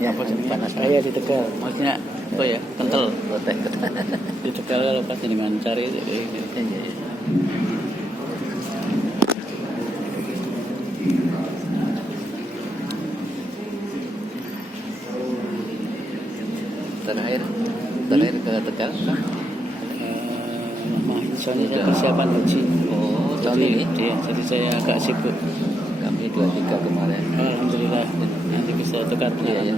yang panas. Saya di Tegal. Maksudnya apa ya? Kental. Di Tegal kalau pas dengan cari itu. Terakhir ke Tegal kan? Soalnya persiapan haji. Oh, tahun ini? Iya, jadi saya agak sibuk. Kami 23 kemarin. Alhamdulillah, nanti bisa dekat. Iya.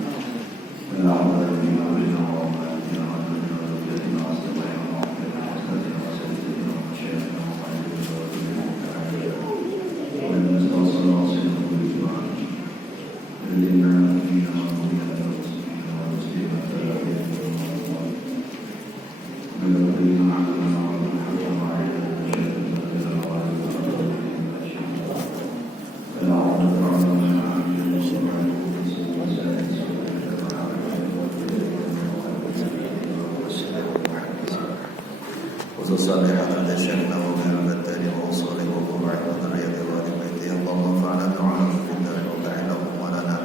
وصالحا على شأنه من البتال ووصوله وقرع وذرية والبيته اللهم انفعنا بعلمه في الدار وبع لهم ولنا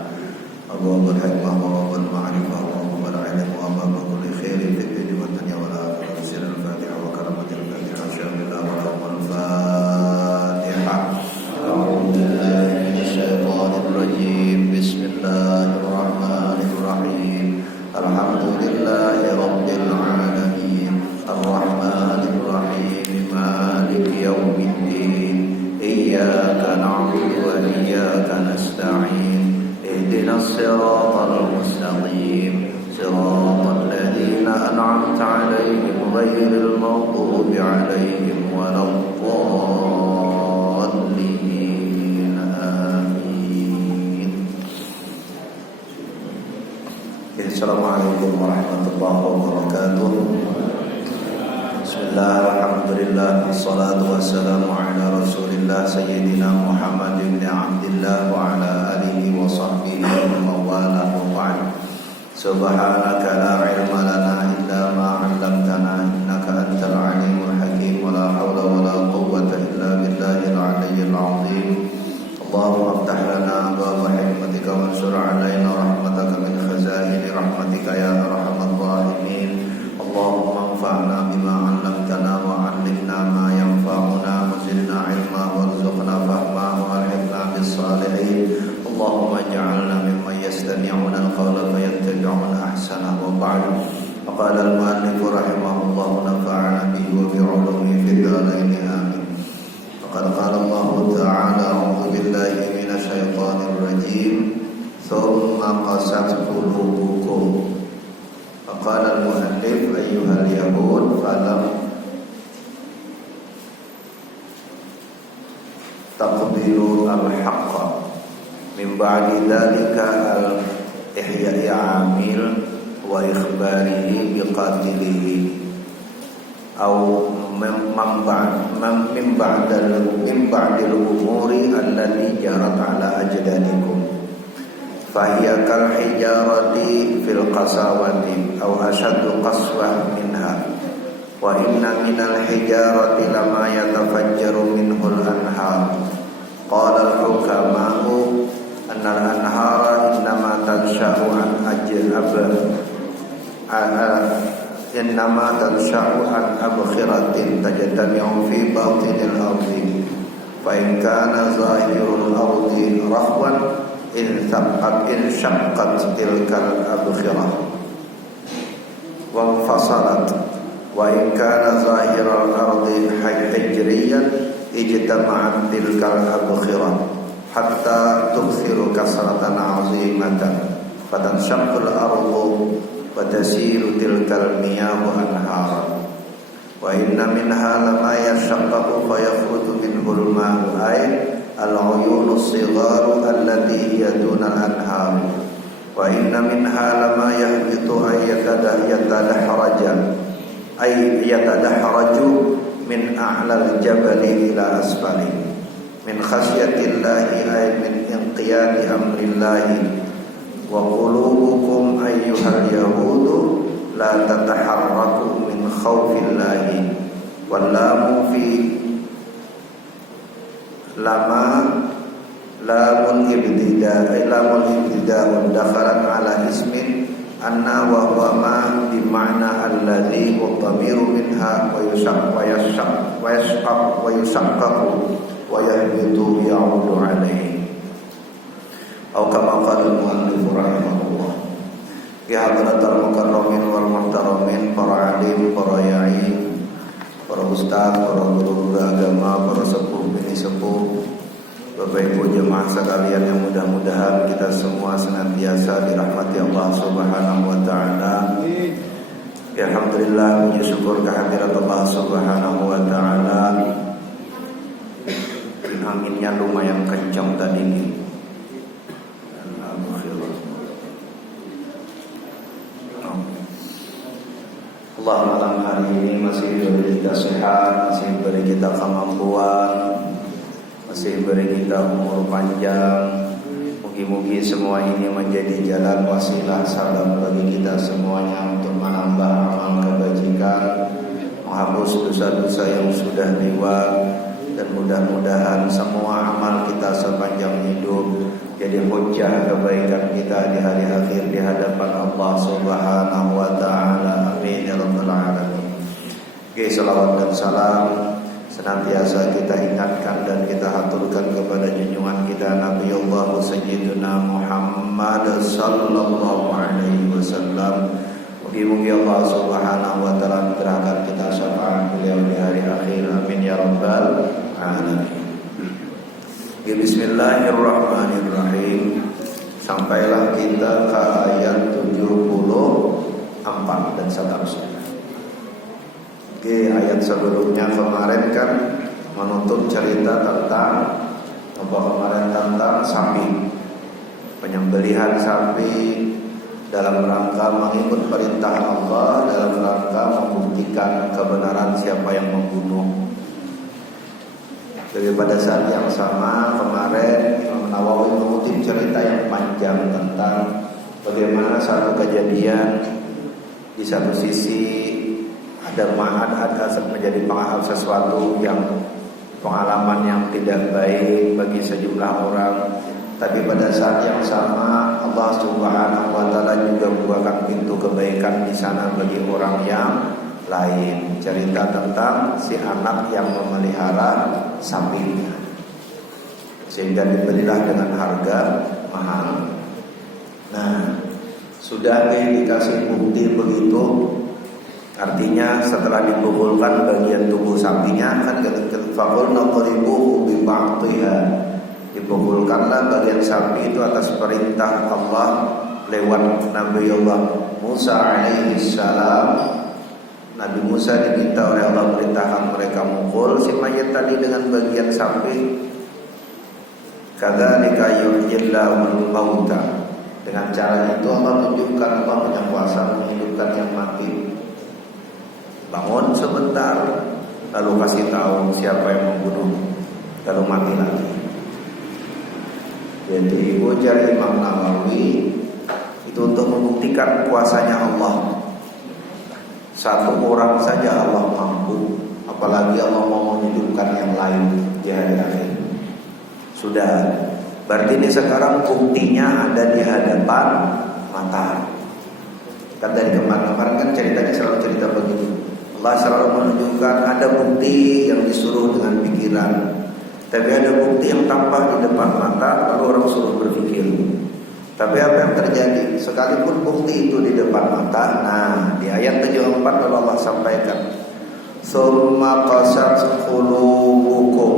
أبواب الحكمة وأبواب المعرفة وأبواب العلم وأبواب كل خير في الدين والدنيا والآخرة بسر الفاتحة وكرامة الفاتحة شر الله ولهم الفاتحة أعوذ بالله من الشيطان الرجيم بسم الله الرحمن الرحيم الحمد لله رب العالمين الرحمن الرحيم مالك يوم الدين إياك نعبد وإياك نستعين اهدنا الصراط المستقيم صراط الذين أنعمت عليهم غير المغضوب عليهم ولا الضالين آمين. السلام عليكم ورحمة الله وبركاته. Bismillah, alhamdulillah, wassalatu wassalamu ala rasulillah sayyidina Muhammad ibn Abdillah wa ala alihi wa sahbihi wa mawala wa ba'd. Subhanaka la ilma lana illa ma 'allamtana innaka antal alimul hakim wa la hawla wa la quwwata illa billahil aliyyil azim. Allahumma iftah lana abwaaba hikmatika wansur 'alaina rahmataka min khazaini rahmatika ya arhamar rahimin. Allahumma anfa'na bima 'allamtana wa 'allimna ma yanfa'una wa zidna 'ilma warzuqna fahma wa alhiqna bis salihin. Allahumma ij'alna mimman yastami'una al-qawla fayattabi'una ahsanahu wa ba'd. Qala al-mu'allif rahimahullah nafa'ana bihi wa bi 'ulumihi fid dharain amin. Faqad qala Allah ta'ala a'udzu billahi minasy syaithanir rajim. Tsumma qasat qulubukum. Faqala al-mu'allif ayyuhal yahud falam taqbilu al-haqqa min ba'di dhalika al-ihya'i 'amil wa ikhbarihi biqatilihi aw min ba'dal umuri allati jarat ala ajdadikum fahiya kal hijarati fil qasawati aw ashaddu qaswah minha wa inna minal hijarati lama yatafajjaru minhul anhar. Qala al-hukama'u anna al-anhara innama tansha'u an abkhiratin tajtami'u fi batinil ardi fa in kana zahirul ardi rahwan in syaqqat tilkal abkhirah wa fasalat wa in kana zahiral ardi hijriyan ijtama'at tilkal abkhirah hatta tuksiru kasratan 'azimatan fatanshaqqul ardu wa tasiru tilkal miyahu anharan wa inna minha lama yashaqqaqu fa yakhruju minhul ma'u ay al-uyun as-sigharu allati hiya duna al-anhar wa inna minha lama yahbitu ay yatadahraju min a'la al-jabali ila asfali min khasyatillahi ay min inqiyadi amrillahi wa qulubukum ayyuhal yahudu la tataharraku min khawfillahi wallamu fi lamul ibtida dakhalat ala ismin anna wa huwa ma bi ma'na alladhi wa dhamiru minha wa yushaqqaqu wa yahbitu ya'udu alayhi atau kama qala al-muallif rahimahullah. Ya hadratal mukarramin wal muhtaramin, para alim, para yai, para ustaz, para guru agama, para sepuh bini sepuh, Bapak Ibu jemaah sekalian yang mudah-mudahan kita semua senantiasa dirahmati Allah Subhanahu wa taala. Ya alhamdulillah, puji syukur kehadirat Allah Subhanahu wa taala. Anginnya lumayan kencang tadi nih. Allah malam hari ini masih beri kita sehat, masih beri kita kemampuan, masih beri kita umur panjang. Mugi-mugi semua ini menjadi jalan wasilah sabab bagi kita semuanya untuk menambah amal kebajikan, menghapus dosa-dosa yang sudah lewat, dan mudah-mudahan semua amal kita sepanjang hidup jadi hujjah kebaikan kita di hari akhir di hadapan Allah Subhanahu wa taala. Amin ya rabbal alamin. Salawat dan salam senantiasa kita ingatkan dan kita haturkan kepada junjungan kita Nabi Allah Sayyidina Muhammad sallallahu alaihi wasallam. Mugi-mugi Allah Subhanahu wa taala mengerahkan kita syafaat beliau di hari akhir. Amin ya rabbal alamin. Bismillahirrahmanirrahim. Sampailah kita ke ayat 74 dan seterusnya. Ayat sebelumnya kemarin kan menutup cerita tentang tentang sapi, penyembelihan sapi dalam rangka mengikut perintah Allah, dalam rangka membuktikan kebenaran siapa yang membunuh. Jadi pada saat yang sama kemarin Imam Nawawi mengutip cerita yang panjang tentang bagaimana satu kejadian di satu sisi ada menjadi penghal sesuatu yang pengalaman yang tidak baik bagi sejumlah orang, tapi pada saat yang sama Allah Subhanahu wa taala juga membukakan pintu kebaikan di sana bagi orang yang lain. Cerita tentang si anak yang memelihara sapinya sehingga dibelilah dengan harga mahal. Nah, sudah dikasih bukti begitu, artinya setelah dipukulkan bagian tubuh sapinya kan faqulna qaribuhu bi ba'dihha, dipukulkanlah bagian sapi itu atas perintah Allah lewat Nabi Allah Musa alaihi salam. Nabi Musa diminta oleh Allah perintahkan mereka mukul si mayat tadi dengan bagian sapi. Kadzalika yuhyillahul mauta. Dengan cara itu Allah tunjukkan Allah yang kuasa menghidupkan yang mati. Bangun sebentar, lalu kasih tahu siapa yang membunuh, lalu mati lagi. Jadi ujar Imam Nawawi itu untuk membuktikan kuasanya Allah. Satu orang saja Allah mampu, apalagi Allah mau menghidupkan yang lain di hari akhir. Sudah, berarti ini sekarang buktinya ada di hadapan mata. Kan dari kemarin kan ceritanya selalu cerita begitu. Allah selalu menunjukkan ada bukti yang disuruh dengan pikiran, tapi ada bukti yang tampak di depan mata lalu orang suruh berpikir. Tapi apa yang terjadi? Sekalipun bukti itu di depan mata, nah di ayat 74 Allah sampaikan, "Tsumma qasat qulubukum,"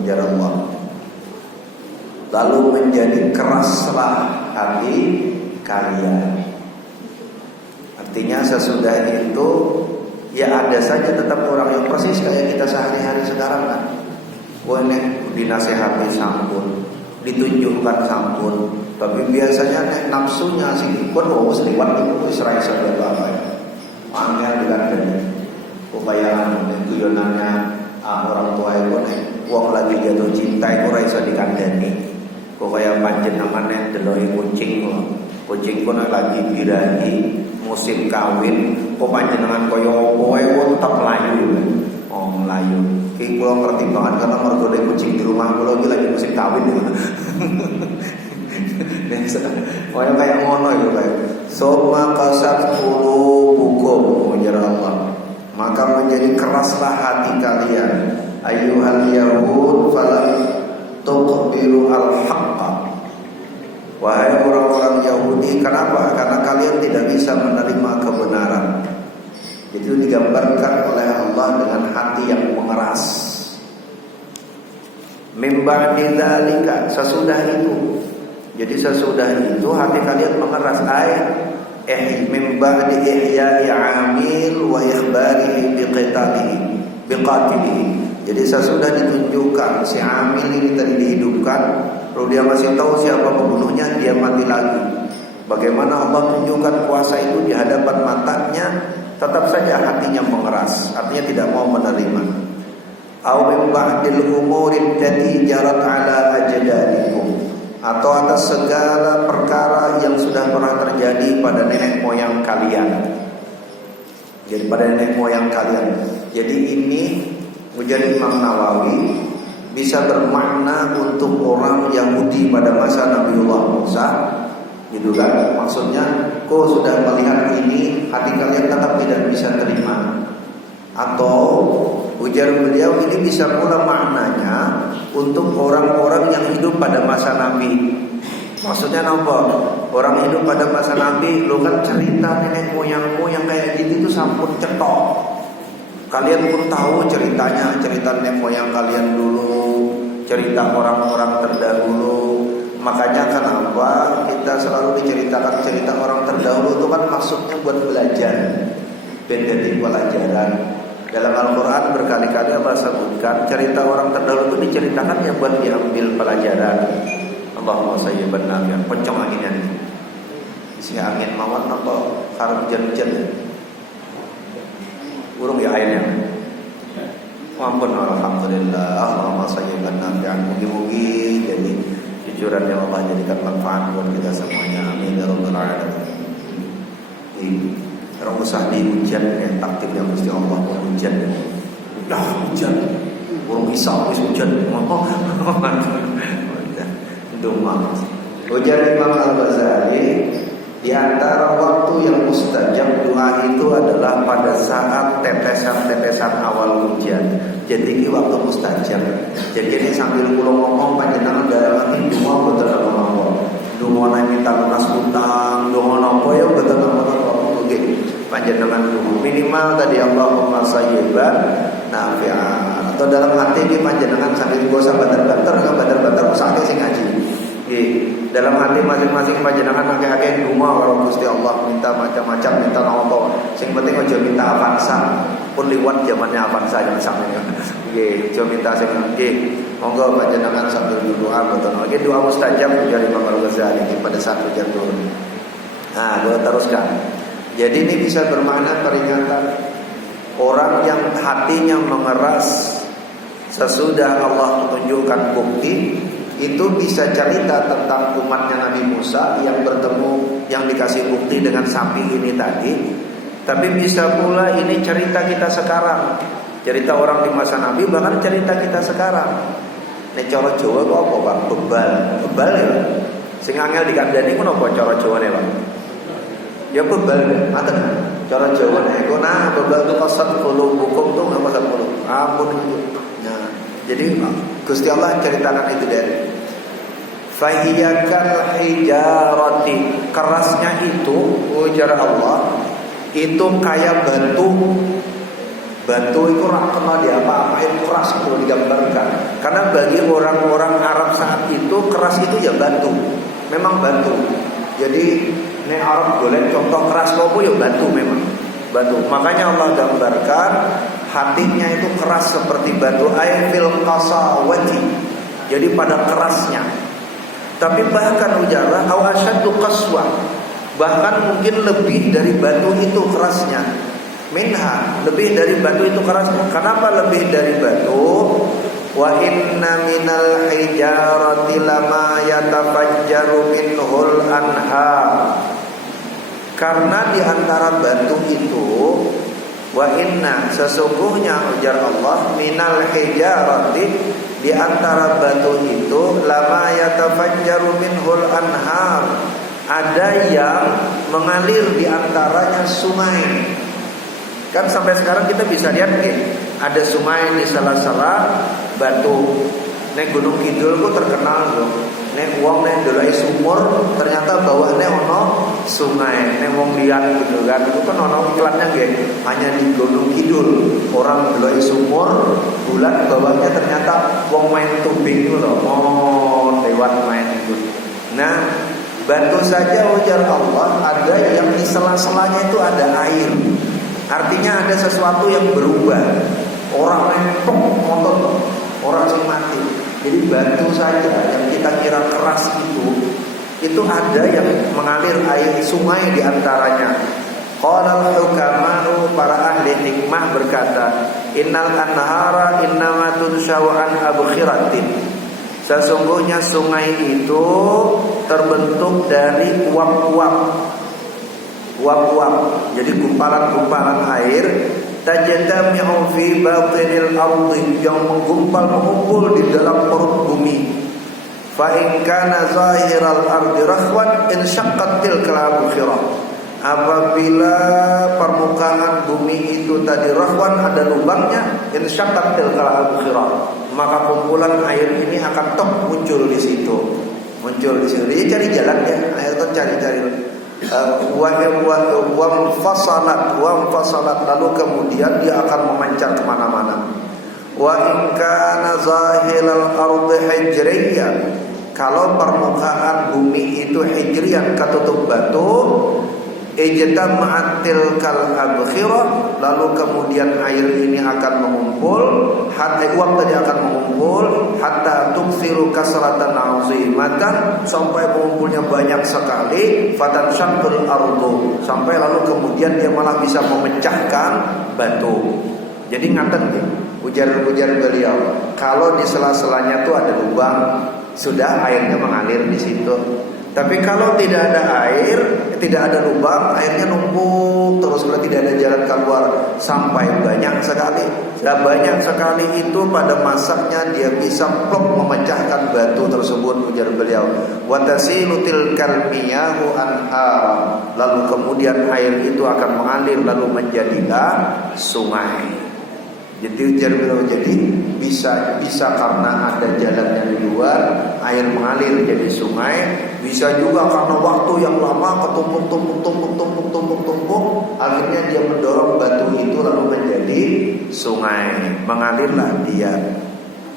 ujar Allah. Lalu menjadi keraslah hati kalian. Artinya sesudah itu ya ada saja tetap orang yang persis kayak kita sehari-hari sekarang kan. Wah, dinasehati sampun, ditunjukkan sampun, tapi biasanya nafsunya sih pun seliwat itu Israel saja apa ya. Angel dengan upaya guyonannya orang tua itu wong lagi jatuh cinta itu ra iso dikandani. Pokoknya panjenengan deloi kucing kono lagi birahi musim kawin, kok panjenengan kaya opo wae tetep mlayu. Oh, mlayu. Ki kula ngerti banget karena mergo kucing di rumah kula iki lagi musim kawin ya. Kaya kayak ngono itu kayak. Summa qasat qulubukum ujar Allah. Maka menjadi keraslah hati kalian. Ayyuhal yahud falam tuqbilu al-haqqa. Wahai orang-orang Yahudi, kenapa? Karena kalian tidak bisa menerima kebenaran. Itu digambarkan oleh Allah dengan hati yang mengeras. Mim ba'di dzalika, sesudah itu. Jadi sesudah itu hati kalian mengeras. Mim ba'di ihya'i 'amil wa ikhbarihi biqatilihi. Jadi sesudah ditunjukkan si Amil ini tadi dihidupkan, lalu dia masih tahu siapa pembunuhnya, dia mati lagi. Bagaimana Allah tunjukkan kuasa itu di hadapan matanya, tetap saja hatinya mengeras, artinya tidak mau menerima. Aw min ba'dil umuri allati jarat 'ala ajdadikum, atau atas segala perkara yang sudah pernah terjadi pada nenek moyang kalian. Jadi pada nenek moyang kalian. Jadi ini ujar Imam Nawawi bisa bermakna untuk orang Yahudi pada masa Nabiullah Musa, gitu kan? Maksudnya, kau sudah melihat ini, hati kalian tetap tidak bisa terima. Atau ujar beliau ini bisa pula maknanya untuk orang-orang yang hidup pada masa Nabi. Maksudnya apa? Orang hidup pada masa Nabi, lo kan cerita nenek moyangmu yang kayak gitu itu sampun cetok. Kalian pun tahu ceritanya, cerita nenek moyang kalian dulu, cerita orang-orang terdahulu. Makanya kenapa kita selalu diceritakan cerita orang terdahulu itu kan maksudnya buat belajar, menjadi pelajaran. Dalam Al-Quran berkali-kali Allah sebutkan cerita orang terdahulu itu diceritakan ya buat diambil pelajaran. Allahumma sayyiban nafi'an. Pencong anginnya nih. Isi angin mawar apa karena hujan-hujan. Burung ya airnya. Ampun, alhamdulillah. Allahumma sayyiban nafi'an. Mugi-mugi jadi jujuran yang Allah jadikan manfaat buat kita semuanya. Amin ya rabbal alamin. Kalau usah dihujan ya takdir yang mesti Allah hujan. Udah hujan. Burung bisa habis hujan. Duma. Ujar Imam Al-Ghazali, di antara waktu yang mustajab doa itu adalah pada saat tetesan-tetesan awal hujan. Jadi ini waktu mustajab. Jadi ini sambil kula ngomong panjenengan dalam hati doa betul apa? Doa nang minta lunas utang, doa napa ya betul apa nggih. Panjenengan dulu minimal tadi Allahumma sayyiban nafi'an. Atau dalam hati ini panjenengan sambil gosah banter-banter usahake sing ngaji. Dalam hati masing-masing panjenengan akeh-akeh donga karo Gusti Allah, minta macam-macam, minta napa. Sing penting aja minta Avanza. Pun liwat zamannya Avanza jangan sampe. Nggih, aja minta sing nggih. Monggo panjenengan sambil berdoa betul. Nggih doa mustajab dari Imam Al-Ghazali pada saat hujan turun. Nah, kita teruskan. Jadi ini bisa bermakna peringatan orang yang hatinya mengeras sesudah Allah menunjukkan bukti. Itu bisa cerita tentang umatnya Nabi Musa yang bertemu, yang dikasih bukti dengan sapi ini tadi. Tapi bisa pula ini cerita kita sekarang, cerita orang di masa Nabi, bahkan cerita kita sekarang. Ini cara Jawa itu apa Pak? Bebal ya. Sing angel dikandani ku napa cara Jawane Pak? Ya bebal ya, ngoten. Cara Jawa nek bebal itu qasat qulubukum tuh apa qasat qulub. Ampun itu. Nah, jadi Gusti Allah ceritakan itu dari fahiyakal hijarati, kerasnya itu ujar Allah itu kayak batu itu rakma dia apa-apain keras itu digambarkan. Karena bagi orang-orang Arab saat itu keras itu ya batu, memang batu. Jadi ini Arab boleh contoh keras lopo ya batu, memang batu. Makanya Allah gambarkan hatinya itu keras seperti batu, fil qasawati. Jadi pada kerasnya. Tapi bahkan ujarlah aw asyaddu qaswa. Bahkan mungkin lebih dari batu itu kerasnya. Minha, lebih dari batu itu kerasnya. Kenapa lebih dari batu? Wa inna minal hijarati lama yatafajjaru minhul anhar. Karena di antara batu itu Wa inna sesungguhnya ujar Allah minal hijarati di antara batu itu lama yatafajjaru minhul anhar, ada yang mengalir di antaranya sungai. Kan sampai sekarang kita bisa lihat ada sungai di salah-salah batu. Nek Gunung Kidul ku terkenal loh. Nek wong nek ndelok sumur ternyata bawahnya ono sungai. Nek wong lihat gitu kan, itu kan ono iklannya nggih. Hanya di Gunung Kidul orang ndelok sumur bulat, bawahnya ternyata wong main tubing itu loh. Oh, lewat main itu. Nah, batu saja ujar Allah ada yang di sela-selanya itu ada air. Artinya ada sesuatu yang berubah. Orang nempok motor, orang sing mati. Jadi batu saja yang kita kira keras itu ada yang mengalir air sungai di antaranya. Qala al-hukama'u, para ahli hikmah berkata, innal anhara innama tunshaw an abkhiratin. Sesungguhnya sungai itu terbentuk dari uap-uap. Uap-uap, jadi gumpalan-gumpalan air tajtami'u fi batinil ardi, yang mengumpul di dalam perut bumi. Fa in kana zahiral ardi rakhwan insyaqqat tilkal abkhirah. Apabila permukaan bumi itu tadi rakhwan, ada lubangnya, insyaqqat tilkal abkhirah, maka kumpulan air ini akan muncul di situ. Muncul di situ. Dia cari jalan ya, air itu cari-cari. Fasalat, lalu kemudian dia akan memancar kemana-mana. Wa in kana zahilal ardi hijriyan, kalau permukaan bumi itu hijriyan katutup batu, ijtama'at tilkal abkhirah, lalu kemudian air ini akan mengumpul, uap tadi akan mengumpul, hatta tuksiru kasratan azimatan, sampai mengumpulnya banyak sekali, fatan syaqqul ardu, sampai lalu kemudian dia malah bisa memecahkan batu. Jadi ngaten nih, ujar beliau, kalau di sela-selanya tuh ada lubang, sudah airnya mengalir di situ. Tapi kalau tidak ada air, tidak ada lubang, airnya numpuk terus, kalau tidak ada jalan keluar, sampai banyak sekali. Dan banyak sekali itu pada masaknya dia bisa plok memecahkan batu tersebut, ujar beliau. Wa tasilu tilkal miyahu anhar, lalu kemudian air itu akan mengalir lalu menjadilah sungai. Jadi ujar beliau, jadi bisa karena ada jalannya di luar, air mengalir jadi sungai. Bisa juga karena waktu yang lama ketumpuk, akhirnya dia mendorong batu itu lalu menjadi sungai, mengalirlah dia.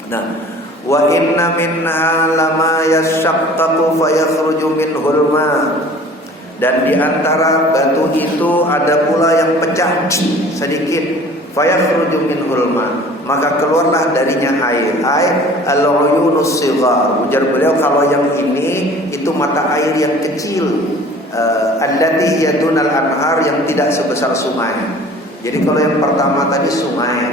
Nah, wa inna minha lama yashaqqaqu fayakhruju minhul ma, dan di antara batu itu ada pula yang pecah sedikit, fayakhruju minhul ma, maka keluarlah darinya air. Al-uyunus shighar, ujar beliau, kalau yang ini itu mata air yang kecil, allati yadunal anhar, yang tidak sebesar sungai. Jadi kalau yang pertama tadi sungai,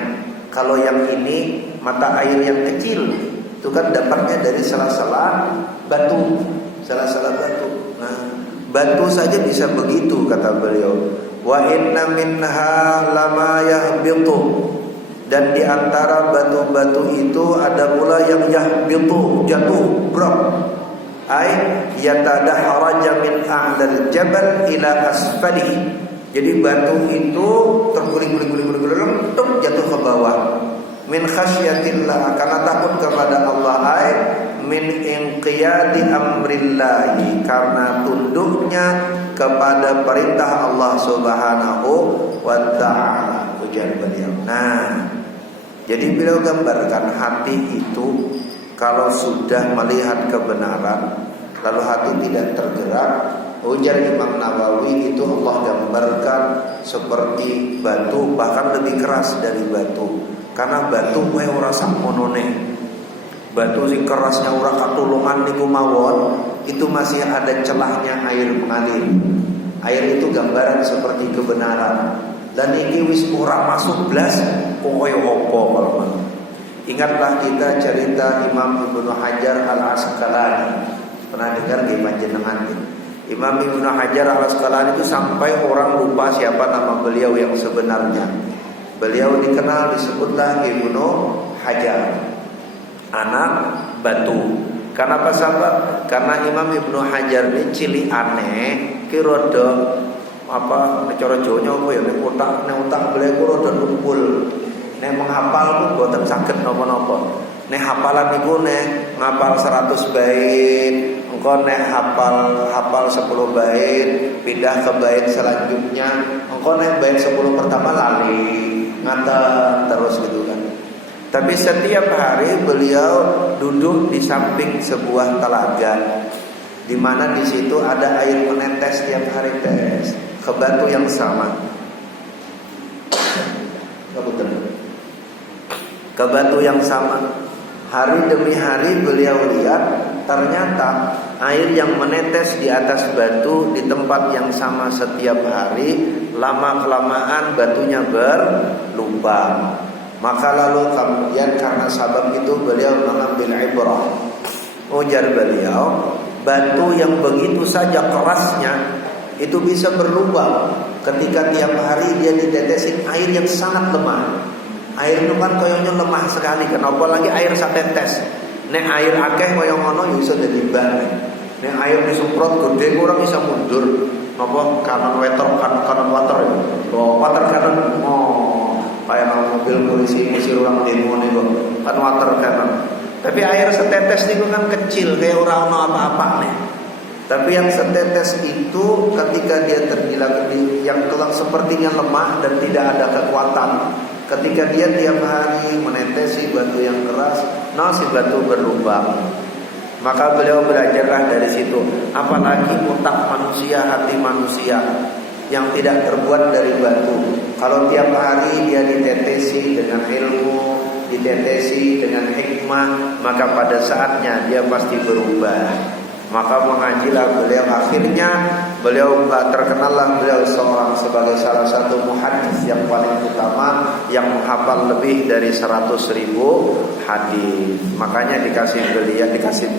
kalau yang ini mata air yang kecil, itu kan dapatnya dari salah-salah batu. Nah, batu saja bisa begitu, kata beliau. Wa inna minha lama yahbitu, dan di antara batu-batu itu ada pula yang yahbitu, jatuh, brok. Ay yatadahraja min a'lal jabal ila asfalihi. Jadi batu itu terguling-guling jatuh ke bawah. Min khasyatillah, karena takut kepada Allah. Ay min inqiyadi amrillahi, karena tunduknya kepada perintah Allah Subhanahu wa ta'ala, ujar beliau. Nah, jadi beliau gambarkan hati itu kalau sudah melihat kebenaran lalu hati tidak tergerak, ujar Imam Nawawi, itu Allah gambarkan seperti batu, bahkan lebih keras dari batu. Karena batu wae ora sakmonone. Batu sing kerasnya ora katulungan niku mawon, itu masih ada celahnya air mengalir. Air itu gambaran seperti kebenaran. Dan ini wis ora masuk blas koyo opo kalau. Ingatlah kita cerita Imam Ibnu Hajar Al-Asqalani. Pernah dengar nggih panjenengan? Imam Ibnu Hajar Al-Asqalani itu sampai orang lupa siapa nama beliau yang sebenarnya. Beliau dikenal disebutlah Ibnu Hajar, anak batu. Kenapa sahabat? Karena Imam Ibnu Hajar ini cili aneh, kirodo apa cara Jawa apa ya nek utak beliau rodo numpul. Nek menghafal ku boten saged napa-napa. Nek hafalan niku nek ngapal 100 bait, engko nek hafal 10 bait, pindah ke bait selanjutnya, engko nek bait 10 pertama lali, ngata terus gitu kan. Tapi setiap hari beliau duduk di samping sebuah telaga, di mana di situ ada air menetes tiap hari tes ke batu yang sama. Ke batu yang sama. Hari demi hari beliau lihat ternyata air yang menetes di atas batu di tempat yang sama setiap hari, lama kelamaan batunya berlubang. Maka lalu kemudian karena sebab itu beliau mengambil ibrah. Ujar beliau, batu yang begitu saja kerasnya itu bisa berlubang ketika tiap hari dia ditetesin air yang sangat lemah. Air itu kan koyonya lemah sekali, kenapa lagi air satetes. Nek air akeh koyo ngono iso dadi ban. Nek air disemprot gede orang bisa mundur. Napa kanan wetor kanan water. Oh, water kanan. Oh, kayak mobil polisi ngisi orang demo niku. Kan water kanan. Tapi air setetes niku kan kecil kayak ora ono apa-apa nih. Tapi yang setetes itu ketika dia tergila-gila yang tulang sepertinya lemah dan tidak ada kekuatan. Ketika dia tiap hari menetesi batu yang keras, si batu berlubang. Maka beliau belajarlah dari situ. Apalagi otak manusia, hati manusia yang tidak terbuat dari batu. Kalau tiap hari dia ditetesi dengan ilmu, ditetesi dengan hikmah, maka pada saatnya dia pasti berubah. Maka mengajilah beliau, akhirnya beliau terkenallah beliau seorang sebagai salah satu muhaddits yang paling utama yang menghafal lebih dari 100.000 hadis. Makanya dikasih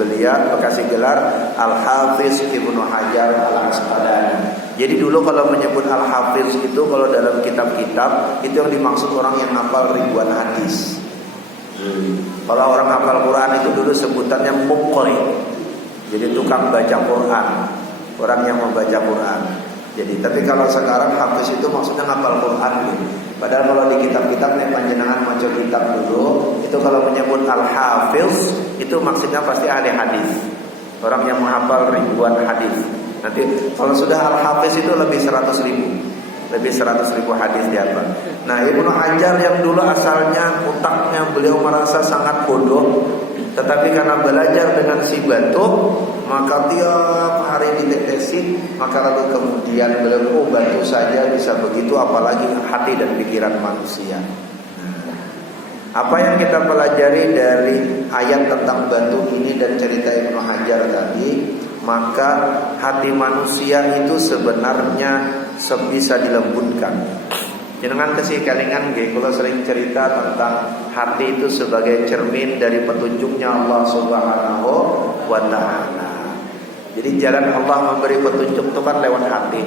gelar Al-Hafiz Ibnu Hajar Al-Asqalani. Jadi dulu kalau menyebut Al-Hafiz itu kalau dalam kitab-kitab itu yang dimaksud orang yang hafal ribuan hadis. Kalau orang hafal Quran itu dulu sebutannya muqri. Jadi tukang baca Quran, orang yang membaca Quran. Jadi tapi kalau sekarang hafiz itu maksudnya hafal Quran gitu. Padahal kalau di kitab-kitab nih panjenengan maca kitab dulu, itu kalau menyebut al-hafiz itu maksudnya pasti ahli hadis. Orang yang menghafal ribuan hadis. Nanti kalau sudah al-hafiz itu lebih 100.000. Lebih 100.000 hadis dihafal. Nah, Ibnu Hajar yang dulu asalnya otaknya beliau merasa sangat bodoh, tetapi karena belajar dengan si batu, maka tiap hari ditetesi, maka lalu kemudian beliau batu saja bisa begitu, apalagi hati dan pikiran manusia. Apa yang kita pelajari dari ayat tentang batu ini dan cerita Ibnu Hajar tadi? Maka hati manusia itu sebenarnya bisa dilembutkan. Jangan kasih kalingan nggih, kalau sering cerita tentang hati itu sebagai cermin dari petunjuknya Allah Subhanahu wa taala. Jadi jalan Allah memberi petunjuk itu kan lewat hati.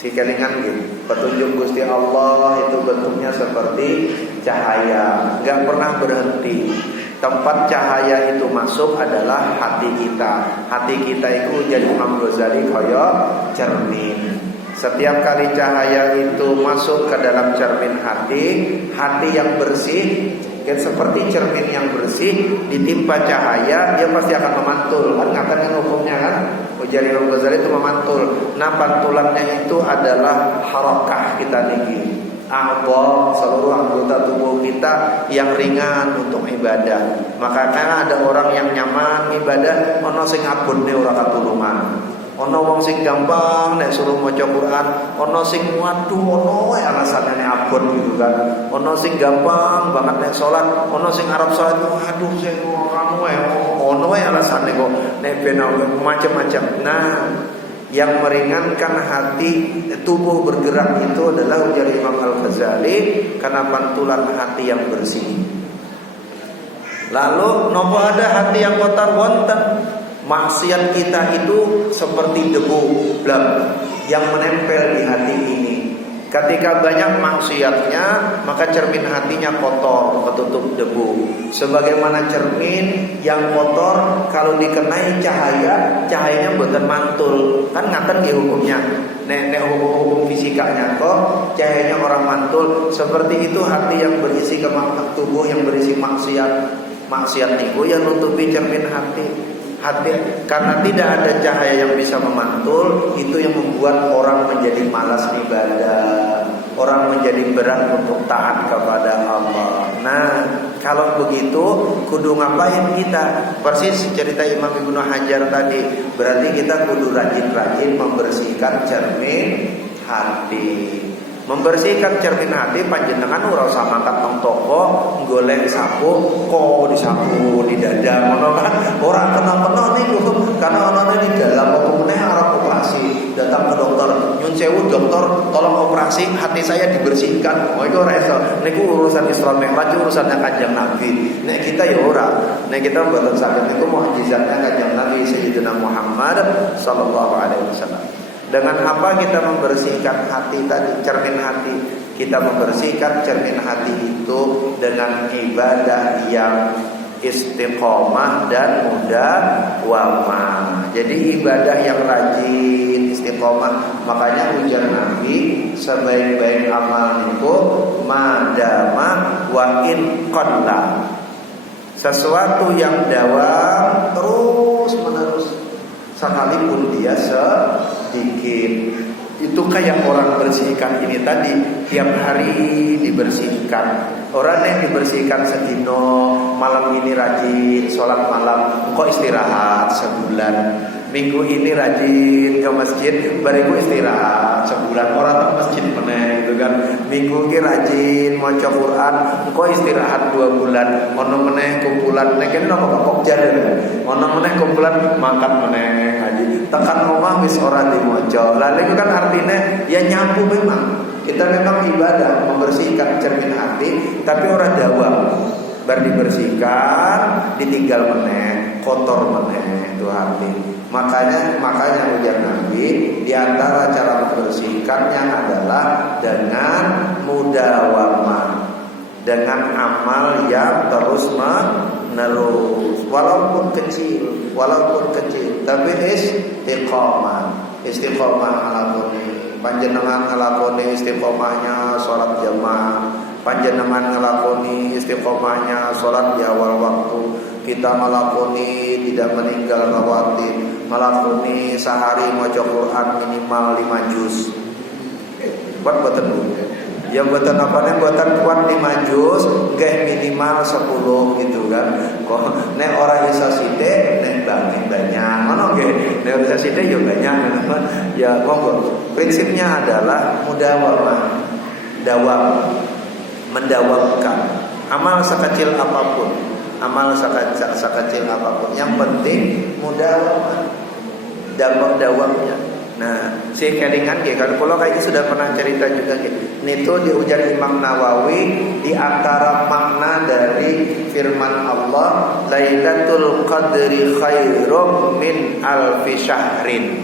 Si kalingan nggih, petunjuk Gusti Allah itu bentuknya seperti cahaya, enggak pernah berhenti. Tempat cahaya itu masuk adalah hati kita. Hati kita itu jadi Imam Ghazali kaya cermin. Setiap kali cahaya itu masuk ke dalam cermin hati, hati yang bersih, kan seperti cermin yang bersih ditimpa cahaya, dia pasti akan memantul. Kan ngatakan hukumnya kan, ujar Imam Ghazali itu memantul. Nah, pantulannya itu adalah harakah kita tinggi. A'dha, seluruh anggota tubuh kita yang ringan untuk ibadah. Maka karena ada orang yang nyaman ibadah, ono sing abune ora katulungan. Ono wong sing gampang nek suruh maca Quran, ono sing waduh ono wae alasane nek abot gitu kan. Ono sing gampang banget nek salat, ono sing arep salat waduh sing kamu wae ono wae alasane kok nek ben macam-macam. Nah, yang meringankan hati tubuh bergerak itu adalah ujar Imam Al-Ghazali karena pantulan hati yang bersih. Lalu nopo ada hati yang kotor wonten. Maksiat kita itu seperti debu blam yang menempel di hati ini. Ketika banyak maksiatnya, maka cermin hatinya kotor, ketutup debu. Sebagaimana cermin yang kotor kalau dikenai cahaya, cahayanya buatan mantul. Kan ngaten di hukumnya. Nek hukum fisikanya kok cahayanya orang mantul. Seperti itu hati yang berisi tubuh yang berisi maksiat niku yang nutupi cermin hati. Karena tidak ada cahaya yang bisa memantul, itu yang membuat orang menjadi malas ibadah, orang menjadi berat untuk taat kepada Allah. Nah, kalau begitu kudu ngapain kita? Persis cerita Imam Ibnu Hajar tadi. Berarti kita kudu rajin-rajin membersihkan cermin hati. Membersihkan cermin hati panjenengan ora usah mangkat nang toko golek sapu kok disapu di dada ngono kan ora kena-kena niku karena ana di dalam apa meneh arep operasi datang ke dokter nyun sewu dokter tolong operasi hati saya dibersihkan oh iku ora iso niku urusan Isra Mi'raj urusannya Kanjeng Nabi nek kita ya ora nek kita mboten saged niku mukjizatnya Kanjeng Nabi Sayyidina Muhammad sallallahu alaihi wasallam. Dengan apa kita membersihkan hati tadi, cermin hati? Kita membersihkan cermin hati itu dengan ibadah yang istiqomah dan mudawamah. Jadi ibadah yang rajin, istiqomah. Makanya ujar Nabi, sebaik-baik amal itu madama wa in qalla. Sesuatu yang dawam terus menerus. Sekalipun dia sedikit. Itu kayak orang bersihkan ini tadi, tiap hari dibersihkan. Orang yang dibersihkan sedino, malam ini rajin sholat malam, kok istirahat sebulan. Minggu ini rajin ke masjid, bariku istirahat sebulan. Orang ke masjid meneh gitu kan. Minggu ini rajin maca Quran, kok istirahat 2 bulan. Ono meneh kumpulan, nek kene apa kok jalan. Ono meneh kumpulan makan meneh ngaji. Tekan omah wis ora dimaca. Lah niku kan artinya ya nyampu memang. Kita memang ibadah membersihkan cermin hati, tapi orang dawam. Bar dibersihkan, ditinggal meneh, kotor meneh itu hati. Makanya ujar Nabi, di antara cara membersihkannya adalah dengan mudawamah, dengan amal yang terus menerus, walaupun kecil, tapi istiqomah ngelakoni. Panjenengan ngelakoni istiqomahnya sholat jamaah, panjenengan ngelakoni istiqomahnya sholat di awal waktu, kita melakoni tidak meninggal rawatib, melakoni sehari maca Quran minimal 5 juz. Buatan yang buatan apa nih? Buatan kuat 5 juz, gak minimal 10 gitu kan. Kok nek orang bisa sithik, nek banyak. Mana nggih? Nek bisa sithik ya banyak. Ya monggo. Prinsipnya adalah mudawamah, mendawamkan amal sekecil apapun, yang penting mudawamah, dawamnya. Nah, si kelingan kan kalau kayaknya sudah pernah cerita juga itu diujar Imam Nawawi di antara makna dari firman Allah Lailatul Qadri khairum min alfi syahrin.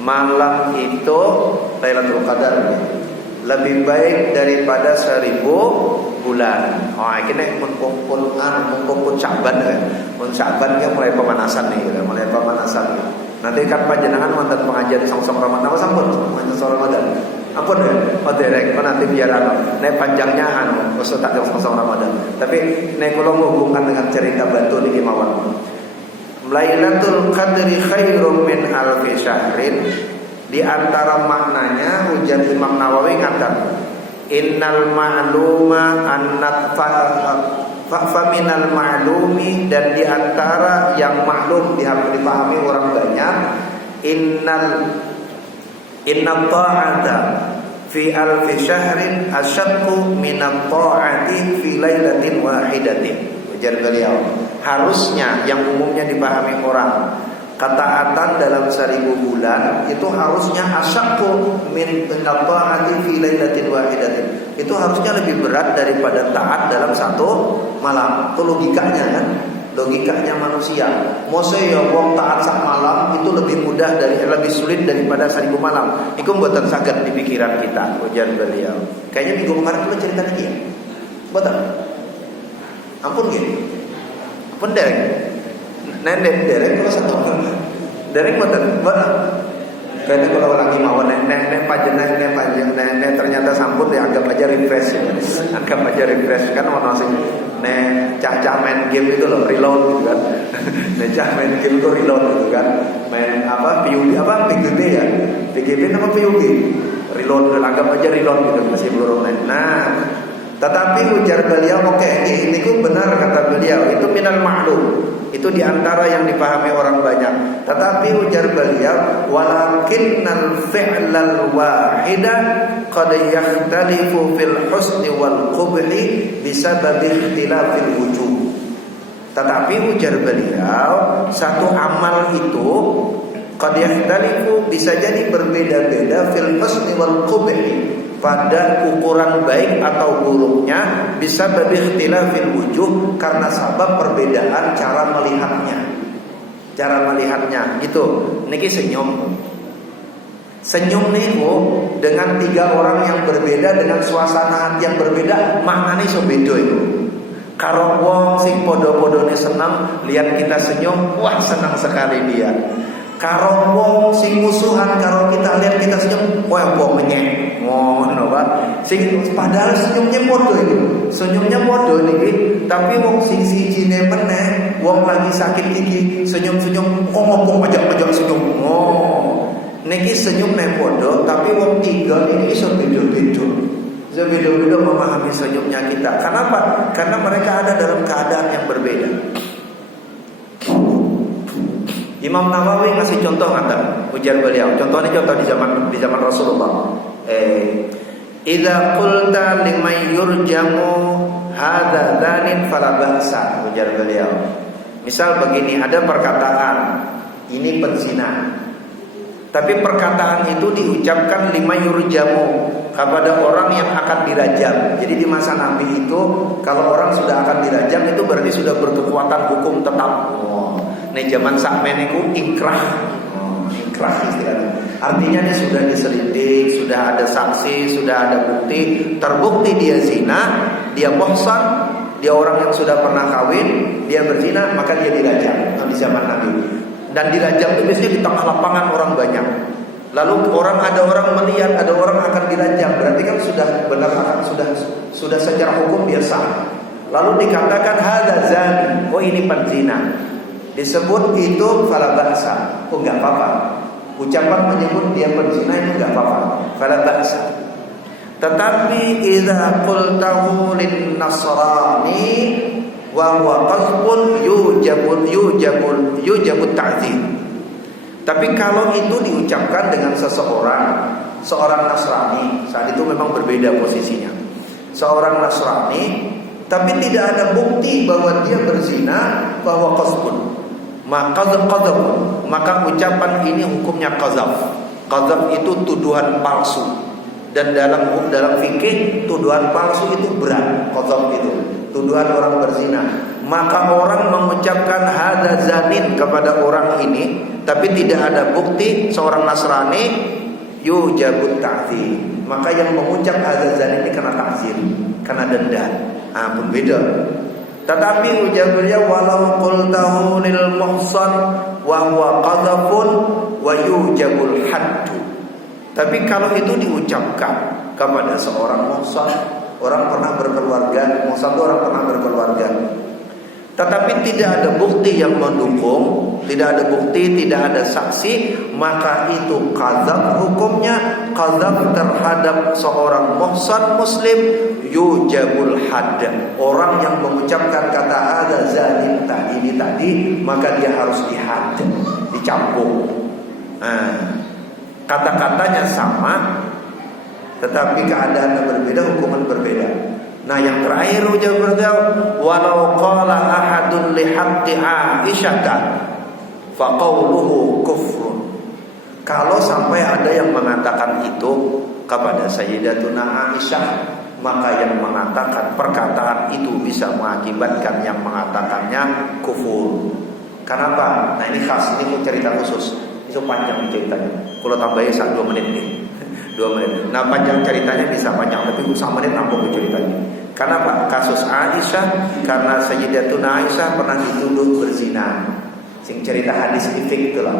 Malam itu Lailatul Qadar lebih baik daripada 1000 bulan. Oh, ini mengkumpul Sya'ban kan. Sya'ban kan mulai pemanasan nih, mulai pemanasan. Nanti kan panjenengan wonten pengajian song-song Ramadan apa sampun? Pengajian song Ramadan. Ampun ya. Oh derek, nanti biar nek panjangnya usah tak song-song Ramadan. Tapi nek kula menghubungkan dengan cerita batu niki mawon. Lailatul Qadri khairum min alfi syahrin. Di antara maknanya ujar Imam Nawawi ngatakan innal ma'luma annat faminal ma'lumi, dan di antara yang maklum dipahami orang banyak inna ta'ata fi alfi syahrin asyakku minat ta'ati fi lailatin wahidatin. Ujar beliau, harusnya yang umumnya dipahami orang, ketaatan dalam 1000 bulan itu harusnya asyakku min ta'ati fi lailatin wahidatin. Itu harusnya lebih berat daripada taat dalam 1 malam. Itu logikanya kan. logikanya manusia. Mose ya wong taat sak malam itu lebih sulit daripada 1000 malam. Iku mboten saged di pikiran kita, ujar beliau. Kayaknya minggu kemarin kita cerita lagi ya. Mboten. Ampun nggih. Ampun derek. Nenek derek kalau satu orang. Derek mboten. Karena kalau lagi mau nenek panjang ternyata sampun ya anggap aja refresh ya. Anggap aja refresh kan ono sing cah main game itu loh, reload gitu kan. Cah main game itu reload gitu kan. Main apa PGB ya. PGB apa PUB? Reload, anggap aja reload gitu masih belum main. Nah, tetapi ujar beliau oke, ini ku benar kata beliau, itu minal ma'lum. Itu diantara yang dipahami orang banyak. Tetapi ujar beliau, walakinnal fi'lal wahida qad yakhtalifu fil husni wal qubhi bisababi ikhtilafil wujuh. Tetapi ujar beliau, satu amal itu qad yakhtalifu bisa jadi berbeda-beda fil husni wal qubhi, pada ukuran baik atau buruknya, bisa ikhtilafil wujuh, karena sebab perbedaan cara melihatnya. Cara melihatnya itu niki senyum. Senyum niku dengan 3 orang yang berbeda dengan suasana hati yang berbeda, maknane iso beda itu. Karo wong sing padha-padhane seneng lihat kita senyum, wah senang sekali dia. Karo wong sing musuhan karo kita lihat kita senyum, wah wong menyek. Ngono Pak. Sing padahal senyumnya padha iki. Senyumnya padha niki, tapi wong sing sijine meneh, wong lagi sakit gigi, senyum-senyum ngomong pejak-pejak senyum. Oh. Niki senyumnya padha, tapi wong 3 ini iso beda-beda. Iso beda-beda memahami senyumnya kita. Kenapa? Karena mereka ada dalam keadaan yang berbeda. Imam Nawawi ngasih contoh ngata, ujar beliau. Contoh di zaman Rasulullah. Idza qulta liman yurjamu hadza dzanin fala ba'sa, ujar beliau. Misal begini, ada perkataan ini penzina. Tapi perkataan itu diucapkan liman yurjamu, kepada orang yang akan dirajam. Jadi di masa Nabi itu kalau orang sudah akan dirajam itu berarti sudah berkekuatan hukum tetap. Nih zaman sakmen itu ikrah istilahnya. Artinya dia sudah diselidik, sudah ada saksi, sudah ada bukti, terbukti dia zina, dia muhsan, dia orang yang sudah pernah kawin, dia berzina, maka dia dirajam. Di zaman Nabi. Dan dirajam itu biasanya di tengah lapangan orang banyak. Lalu ada orang melihat, ada orang akan dirajam, berarti kan sudah benar, sudah secara hukum biasa. Lalu dikatakan hadza zani, oh ini penzina. Disebut itu fala ba'sa, oh enggak apa-apa. Ucapan menyebut dia penzina itu enggak apa-apa, fala ba'sa. Tetapi idza qultahu lin nasrani wa huwa qazbun yujabut ta'dzim. Tapi kalau itu diucapkan dengan seorang Nasrani, saat itu memang berbeda posisinya. Seorang Nasrani, tapi tidak ada bukti bahwa dia berzina, bahwa qazbun. Maka ucapan ini hukumnya qazaf. Qazaf itu tuduhan palsu. Dan dalam fikih tuduhan palsu itu berat. Qazaf itu tuduhan orang berzina. Maka orang mengucapkan hadza zanin kepada orang ini, tapi tidak ada bukti seorang Nasrani, yujabut ta'dzim. Maka yang mengucap hadza zanin ini kena ta'zir, kena denda. Pun beda. Tetapi ujar beliau walau qultahu lil muhsan wa huwa qadzafun wa yujabul haddu. Tapi kalau itu diucapkan kepada seorang muhsan, orang pernah berkeluarga, muhsan itu orang pernah berkeluarga, tetapi tidak ada bukti yang mendukung, tidak ada bukti, tidak ada saksi, maka itu qadzaf hukumnya, qadzaf terhadap seorang muhsan muslim, yujabul hadd. Orang yang mengucapkan kata hadza zanin tadi, maka dia harus dihad, dicampur. Kata-katanya sama, tetapi keadaannya berbeda, hukuman berbeda. Nah yang terakhir ujar beliau, walau qala ahadun li haqqi Aisyah fa qawluhu kufrun. Kalau sampai ada yang mengatakan itu kepada Sayyidatuna Aisyah, maka yang mengatakan perkataan itu bisa mengakibatkan yang mengatakannya kufur. Kenapa? Nah ini khas, ini cerita khusus. Itu panjang ceritanya. Kalau tambahin 2 menit nih. 2 menit. Nah panjang ceritanya bisa panjang, tapi 1 menit nampung ceritanya. Kenapa? Kasus Aisyah, karena Sayyidatuna Aisyah pernah dituduh berzina. Sing cerita hadis ifik itulah.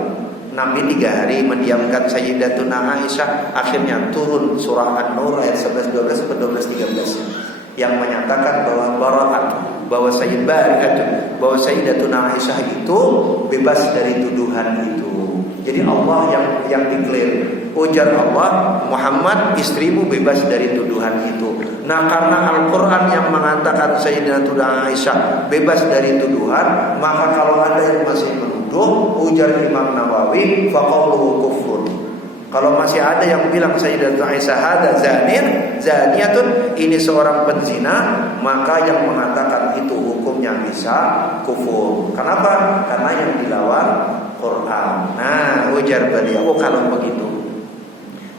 Nabi 3 hari mendiamkan Sayyidatuna Aisyah. Akhirnya turun surah An-Nur ayat 11, 12 sampai 12, 13 yang menyatakan bahwa bara'at, bahwa Sayyidatuna Aisyah itu bebas dari tuduhan itu. Jadi Allah yang declare, ujar Allah, Muhammad istrimu bebas dari tuduhan itu. Nah karena Al-Quran yang mengatakan Sayyidatuna Aisyah bebas dari tuduhan, maka kalau ada yang masih menuduh, ujar Imam Nawawi, faqauluhu kufrun. Kalau masih ada yang bilang Sayyidatuna Aisyah hada zaniyatun, ini seorang penzina, maka yang mengatakan itu hukumnya bisa kufur. Kenapa? Karena yang dilawan Quran. Nah, ujar beliau, kalau begitu,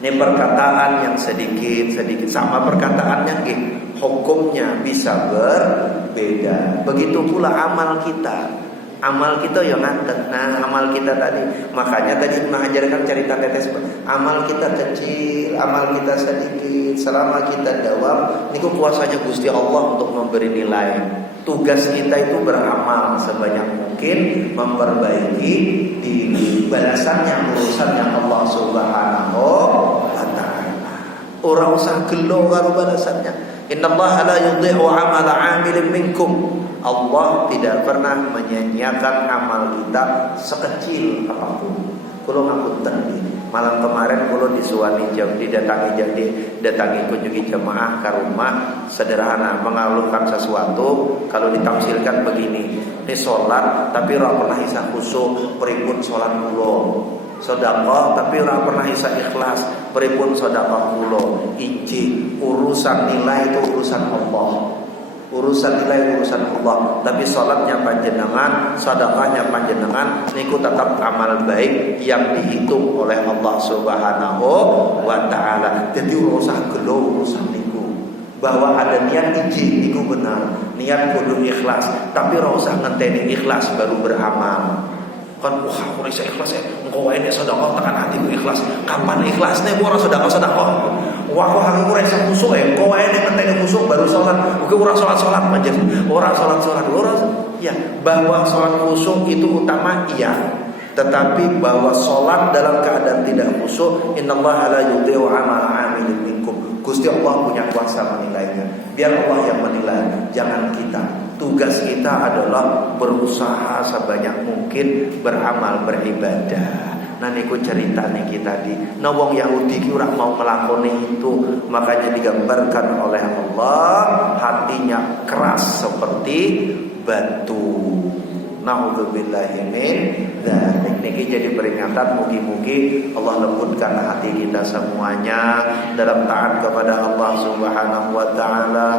ini perkataan yang sedikit sama perkataannya, hukumnya bisa berbeda. Begitu pula amal kita. Amal kita yang ngantet. Nah amal kita tadi, makanya tadi mengajarkan cerita tetes. Amal kita kecil, amal kita sedikit, selama kita dawam, niku kuasanya Gusti Allah untuk memberi nilai. Tugas kita itu beramal sebanyak mungkin, memperbaiki diri. Balasannya urusannya Allah Subhanahu wa ta'ala. Orang usah gelo karo balasannya. Innallaha la yudhi'u 'amala 'amilin minkum. Allah tidak pernah menyia-nyiakan amal kita sekecil apapun. Kalau ngapunten malam kemarin kalau disuani didatangi kunjungi jemaah ke rumah sederhana mengalukan sesuatu, kalau ditamsilkan begini, ini sholat tapi ora pernah isa khusyuk, pripun sholat kula. Sedekah tapi ora pernah isa ikhlas, pripun sedekah kula. Inji urusan nilai itu urusan Allah. Urusan nilai urusan Allah, tapi salatnya panjenengan, sedekahnya panjenengan, niku tetap amal baik yang dihitung oleh Allah Subhanahu wa ta'ala. Jadi urusan gelo urusan niku. Bahwa ada niat izin niku benar, niat kudu ikhlas, tapi ora usah ngenteni ikhlas baru beramal. Kan aku rasa ikhlas ya, engkau ini sedekah tekan hatiku ikhlas. Kapan ikhlasnya gua ora sedekah. Wah aku rasa khusyuk ya, engkau ini ngenteni khusyuk baru sholat. Oke ora sholat aja, ora sholat ya. Bahwa sholat khusyuk itu utama iya, tetapi bahwa sholat dalam keadaan tidak khusyuk, innallaha la yudhi'u 'amala 'amilin minkum. Gusti Allah punya kuasa menilainya. Biar Allah yang menilai, jangan kita. Tugas kita adalah berusaha sebanyak mungkin beramal beribadah. Nah niku cerita niki tadi. Nah wong Yahudi ki ora mau nglakoni itu, makanya digambarkan oleh Allah hatinya keras seperti batu. Nauzubillahi min dzalik. Niki jadi peringatan, mugi-mugi Allah lembutkan hati kita semuanya dalam taat kepada Allah Subhanahu wa ta'ala.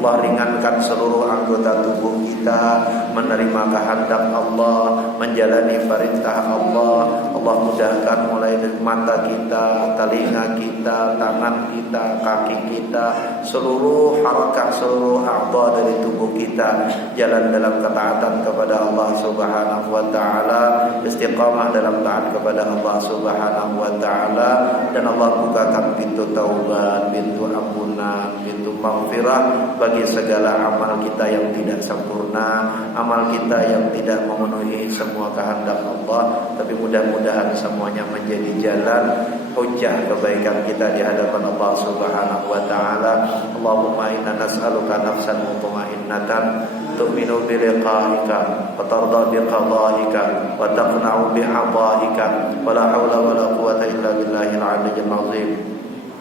Allah ringankan seluruh anggota tubuh kita menerima kehendak Allah, menjalani perintah Allah. Allah mudahkan mulai dari mata kita, telinga kita, tangan kita, kaki kita, seluruh harakah, seluruh a'dha dari tubuh kita jalan dalam ketaatan kepada Allah Subhanahu wa ta'ala, istiqamah dalam taat kepada Allah Subhanahu wa ta'ala, dan Allah bukakan pintu taubat, pintu ampunan, pintu maghfirah bagi segala amal kita yang tidak sempurna, amal kita yang tidak memenuhi semua kehendak Allah, tapi mudah-mudahan semuanya menjadi jalan hujjah kebaikan kita di hadapan Allah Subhanahu wa ta'ala. Allahumma inna nas'aluka nafsan mutmainnatan tu'minu bi liqa'ika wa tarda bi qada'ika wa taqna'u bi 'adha'ika wa la haula wa la quwwata illa billahil 'aliyyil 'azim.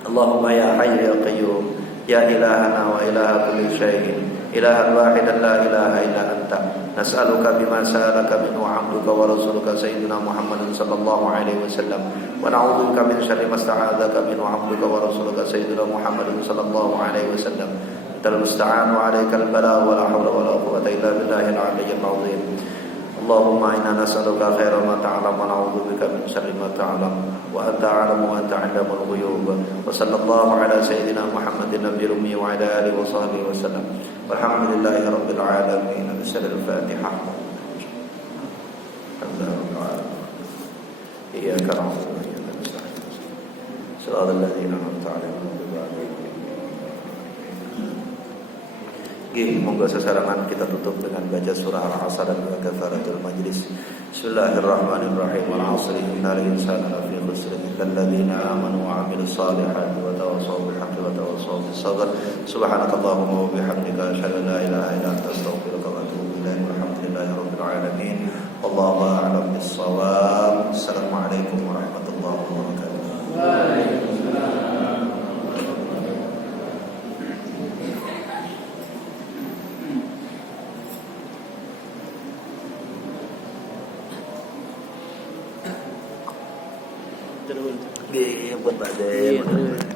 Allahumma ya hayyu ya qayyum ya ilahana wa ilaha kulli syai'in ilahan wahidan la ilaha illa anta nas'aluka bima sa'alaka minhu 'abduka wa rasuluka sayyidina Muhammadin sallallahu alaihi wasallam wa na'udzubika min syarri ma sta'adzaka minhu 'abduka wa rasuluka sayyidina Muhammadin sallallahu alaihi wasallam. Antal musta'an wa 'alaikal balagh wa la haula wa la quwwata illa billahil 'aliyyil 'azim. Allahumma inna nas'aluka khaira ma ta'lam wa na'udzubika min syarri ma ta'lam. وأنت أعلم وأنت علام الغيوب وصلى الله على سيدنا محمد النبي الأمي وعلى آله وصحبه وسلم والحمد لله رب العالمين. بسم الفاتحة. إياك نعبد وإياك نستعين صراط الذين أنعمت عليهم غير المغضوب عليهم. Moga sesarangan kita tutup dengan baca surah Al-Asr dan kafaratul majlis. Bismillahirrahmanirrahim. Wal 'asri innal insana lafi khusr illa alladziina aamanu wa 'amilus shalihati wa tawassaw bil haqqi wa tawassaw bis sabr. Subhanakallahumma wa bihamdika asyhadu an la ilaha illa anta astaghfiruka wa atubu ilaik. Walhamdulillahi rabbil alamin. Wallahu a'lam bis-shawab. Assalamualaikum warahmatullahi wabarakatuh. Waalaikumsalam. Terus. Buat Pak